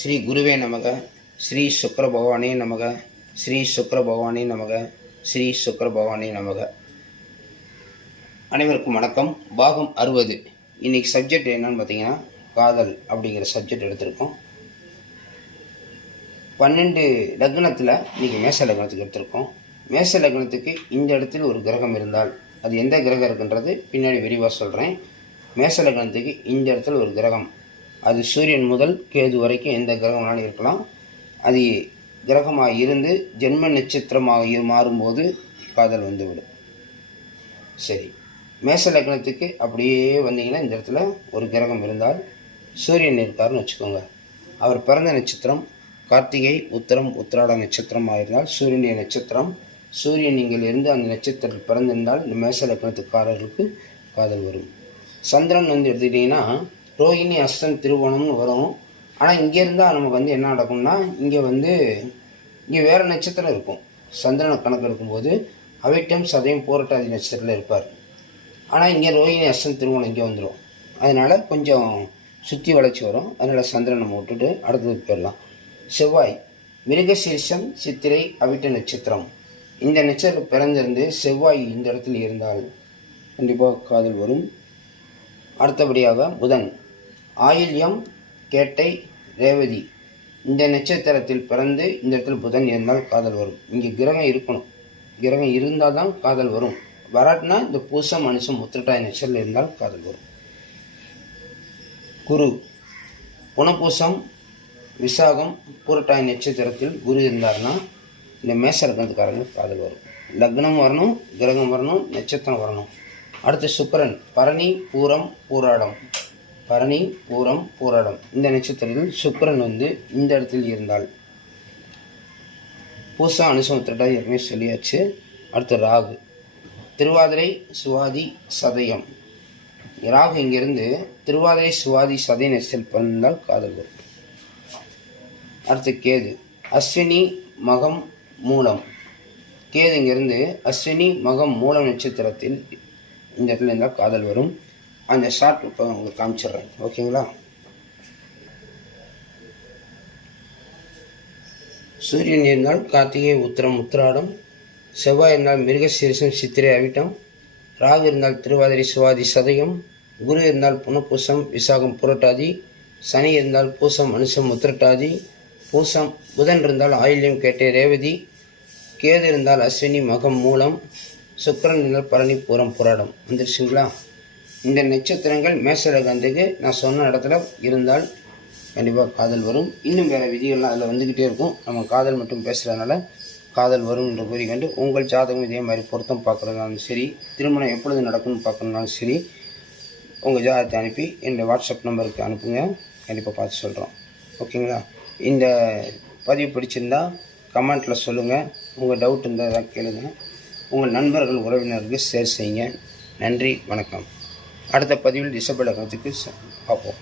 ஸ்ரீ குருவே நமக ஸ்ரீ சுக்கர பகவானே நமக ஸ்ரீ சுக்கர பகவானே நமக ஸ்ரீ சுக்கர பகவானே நமக. அனைவருக்கும் வணக்கம். பாகம் அறுபது. இன்றைக்கி சப்ஜெக்ட் என்னன்னு பார்த்தீங்கன்னா காதல் அப்படிங்கிற சப்ஜெக்ட் எடுத்திருக்கோம். பன்னெண்டு லக்னத்தில் இன்றைக்கி மேச லக்னத்துக்கு எடுத்திருக்கோம். மேச லக்னத்துக்கு இந்த இடத்துல ஒரு கிரகம் இருந்தால் அது எந்த கிரகம் இருக்குன்றது பின்னாடி விரிவாக சொல்கிறேன் மேச லக்னத்துக்கு இந்த இடத்துல ஒரு கிரகம் அது சூரியன் முதல் கேது வரைக்கும் எந்த கிரகம்னாலும் இருக்கலாம். அது கிரகமாக இருந்து ஜென்ம நட்சத்திரமாக இரு- மாறும்போது காதல் வந்துவிடும். சரி. மேச லக்னத்துக்கு அப்படியே வந்தீங்கன்னா இந்த இடத்துல ஒரு கிரகம் இருந்தால் சூரியன் இருக்காருன்னு வச்சுக்கோங்க. அவர் பிறந்த நட்சத்திரம் கார்த்திகை உத்தரம் உத்திராட நட்சத்திரமாக இருந்தால் சூரியனுடைய நட்சத்திரம். சூரியன் நீங்கள் இருந்து அந்த நட்சத்திரத்தில் பிறந்திருந்தால் இந்த மேச லக்னத்துக்காரர்களுக்கு காதல் வரும். சந்திரன் வந்து எடுத்துக்கிட்டிங்கன்னா ரோஹிணி அஸ்தன் திருவோணம்னு வரும். ஆனால் இங்கே இருந்தால் நமக்கு வந்து என்ன நடக்கும்னா இங்கே வந்து இங்கே வேறு நட்சத்திரம் இருக்கும். சந்திரனை கணக்கு எடுக்கும்போது அவிட்டம் சதயம் போராட்டாதி நட்சத்திரத்தில் இருப்பார். ஆனால் இங்கே ரோஹிணி அஸ்தன் திருவோணம் இங்கே வந்துடும் அதனால் கொஞ்சம் சுற்றி வளைச்சி வரும். அதனால் சந்திரன் நம்ம விட்டுட்டு அடுத்தது போயிடலாம். செவ்வாய் மிருகசீர்ஷம் சித்திரை அவிட்ட நட்சத்திரம். இந்த நட்சத்திரம் பிறந்திருந்து செவ்வாய் இந்த இடத்துல இருந்தால் கண்டிப்பாக காதல் வரும். அடுத்தபடியாக புதன். ஆயில்யம் கேட்டை ரேவதி. இந்த நட்சத்திரத்தில் பிறந்து இந்த இடத்துல புதன் இருந்தால் காதல் வரும். இங்கே கிரகம் இருக்கணும். கிரகம் இருந்தால் தான் காதல் வரும். வராட்டினா இந்த பூசம் மனுஷம் முத்திரட்டாய் நட்சத்திரம் இருந்தால் காதல் வரும். குரு. புனப்பூசம் விசாகம் பூரட்டாய் நட்சத்திரத்தில் குரு இருந்தார்னா இந்த மேச லக்னத்துக்காரங்க காதல் வரும். லக்னம் வரணும் கிரகம் வரணும் நட்சத்திரம் வரணும். அடுத்து சுக்கரன். பரணி பூரம் பூராடம். பரணி பூரம் பூரடம். இந்த நட்சத்திரத்தில் சுக்கரன் வந்து இந்த இடத்தில் இருந்தால் பூசா அனுசமுத்திரட்டா ஏற்கனவே சொல்லியாச்சு. அடுத்து ராகு. திருவாதிரை சுவாதி சதயம். ராகு இங்கிருந்து திருவாதிரை சுவாதி சதய நட்சத்திரம் பிறந்தால் காதல் வரும். அடுத்து கேது. அஸ்வினி மகம் மூலம். கேது இங்கிருந்து அஸ்வினி மகம் மூலம் நட்சத்திரத்தில் இந்த இடத்துல இருந்தால் காதல் வரும். அந்த ஷார்ட் இப்போ உங்களுக்கு காமிச்சிடுறேன். ஓகேங்களா? சூரியன் இருந்தால் கார்த்திகை உத்திரம் உத்திராடம். செவ்வாய் இருந்தால் மிருகசீரிசம் சித்திரை அவிட்டம். ராகு இருந்தால் திருவாதிரை சுவாதி சதயம். குரு இருந்தால் புனப்பூசம் விசாகம் புரட்டாதி. சனி இருந்தால் பூசம் அனுசம் உத்திரட்டாதி. பூசம் புதன் இருந்தால் ஆயில்யம் கேட்டே ரேவதி. கேது இருந்தால் அஸ்வினி மகம் மூலம். சுக்கரன் இருந்தால் பரணி பூரம் புராடம். வந்துருச்சுங்களா? இந்த நட்சத்திரங்கள் மேசரகந்துக்கு நான் சொன்ன இடத்துல இருந்தால் கண்டிப்பாக காதல் வரும். இன்னும் வேறு விதிகள்லாம் அதில் வந்துக்கிட்டே இருக்கும். நம்ம காதல் மட்டும் பேசுகிறதுனால காதல் வரும் என்று கூறிக்கொண்டு உங்கள் ஜாதகம் இதே மாதிரி பொருத்தம் பார்க்குறதுனாலும் சரி திருமணம் எப்பொழுது நடக்கும்னு பார்க்கணுனாலும் சரி உங்கள் ஜாதகத்தை அனுப்பி என்னுடைய வாட்ஸ்அப் நம்பருக்கு அனுப்புங்க. கண்டிப்பாக பார்த்து சொல்கிறோம் ஓகேங்களா? இந்த பதிவு பிடிச்சிருந்தா கமெண்ட்டில் சொல்லுங்கள் உங்கள் டவுட் இருந்தால் ஏதாவது கேளுங்க. உங்கள் நண்பர்கள் உறவினருக்கு ஷேர் செய்யுங்க. நன்றி வணக்கம். அடுத்த பதிவில் டிசபிள் பார்ப்போம்.